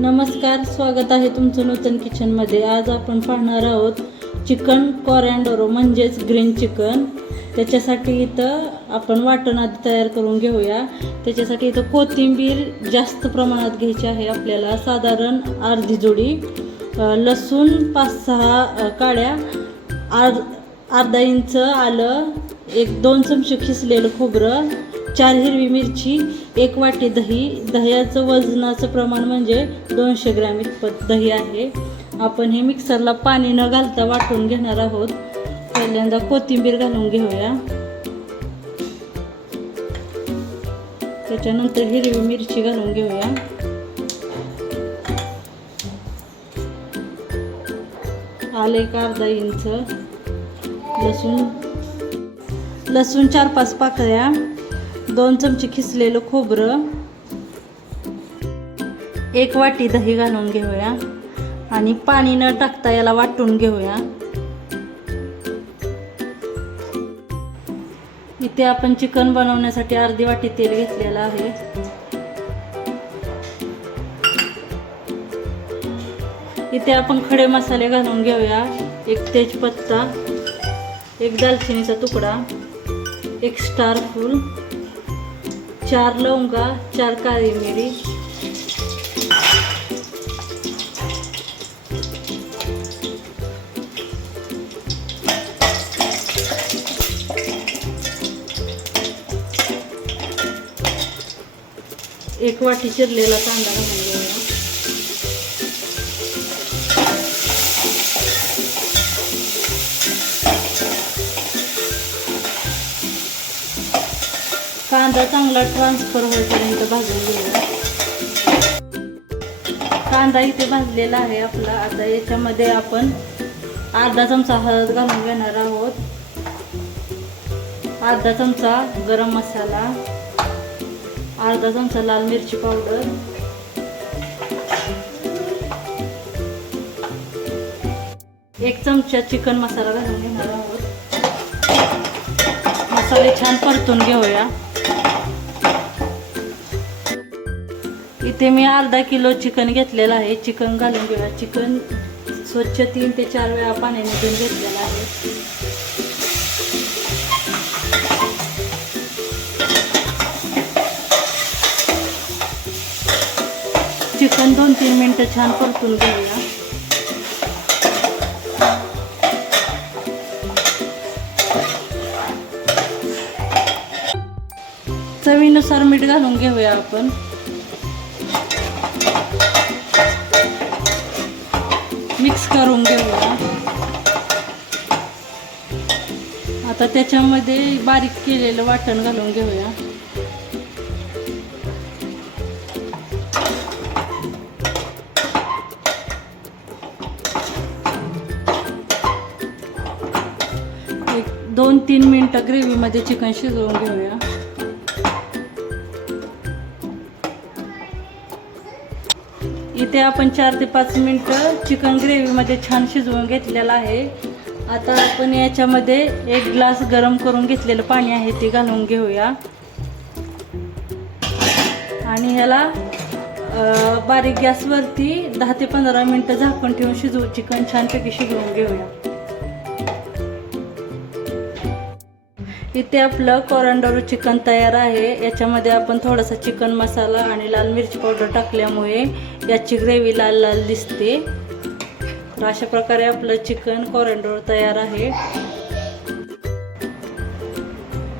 नमस्कार, स्वागत आहे तुमचं नूतन किचनमध्ये। आज आपण पाहणार आहोत चिकन कोरॅन्डरो म्हणजेच ग्रीन चिकन। त्याच्यासाठी इथं आपण वाटण आधी तयार करून घेऊया। त्याच्यासाठी इथं कोथिंबीर जास्त प्रमाणात घ्यायची आहे आपल्याला, साधारण अर्धी जोडी। लसूण 5-6 काड्या, अर्धा इंच आलं, 1-2 चमचे खिसलेलं खोबरं, 4 हिरवी मिरची, 1 वाटी दही। दह्याचं वजनाचं प्रमाण म्हणजे 200 ग्रॅम इतपत दही आहे। आपण हे मिक्सरला पाणी न घालता वाटून घेणार आहोत। पहिल्यांदा कोथिंबीर घालून घेऊया, त्याच्यानंतर हिरवी मिरची घालून घेऊया, आलं 1 अर्धा इंच, लसूण 4-5 पाकळ्या, 2 चमचे खिसलेलं खोबरं, 1 वाटी दही घालून घेऊया आणि पाणी न टाकता याला वाटून घेऊया। इथे आपण चिकन बनवण्यासाठी अर्धी वाटी तेल घेतलेलं आहे। इथे आपण खडे मसाले घालून घेऊया, 1 तेजपत्ता, 1 दालचिनीचा तुकडा, 1 स्टार फूल, 4 लवंगा, 4 काळी मिरी, एक वाटी चिरलेला कांदा घालून घेऊया, कांदा चांगला ट्रान्सफर होईपर्यंत भाजून घेऊया। कांदा इथे भाजलेला आहे आपला। आता याच्यामध्ये आपण अर्धा चमचा हळद घालून घेणार आहोत, अर्धा चमचा गरम मसाला, अर्धा चमचा लाल मिरची पावडर, 1 चमचा चिकन मसाला घालून घेणार आहोत। मसाले छान परतून घेऊया। इथे मी अर्धा किलो चिकन घेतलेलं आहे। चिकन घालून घेऊया। चिकन स्वच्छ 3 ते 4 वेळा पाण्याने धुवून घेतलेलं आहे। चिकन 2-3 मिनिटं छान परतून घेऊया। चवीनुसार मीठ घालून घेऊया आपण। मिक्स करून घेऊया। आता त्याच्यामध्ये बारीक केलेलं वाटण घालून घेऊया। एक 2-3 मिनिटं ग्रेव्हीमध्ये चिकन शिजवून घेऊया। इथे आपण 4 ते 5 मिनिटं चिकन ग्रेव्हीमध्ये छान शिजवून घेतलेलं आहे। आता आपण याच्यामध्ये 1 ग्लास गरम करून घेतलेलं पाणी आहे ते घालून घेऊया आणि ह्याला बारीक गॅसवरती 10 ते 15 मिनिटं झाकण ठेवून चिकन छानपैकी शिजवून घेऊया। इथे आपलं कोरॅन्डरो चिकन तयार आहे। याच्यामध्ये आपण थोडासा चिकन मसाला आणि लाल मिरची पावडर टाकल्यामुळे याची ग्रेव्ही लाल लाल दिसते। तर अशा प्रकारे आपलं चिकन कोरॅन्डरो तयार आहे।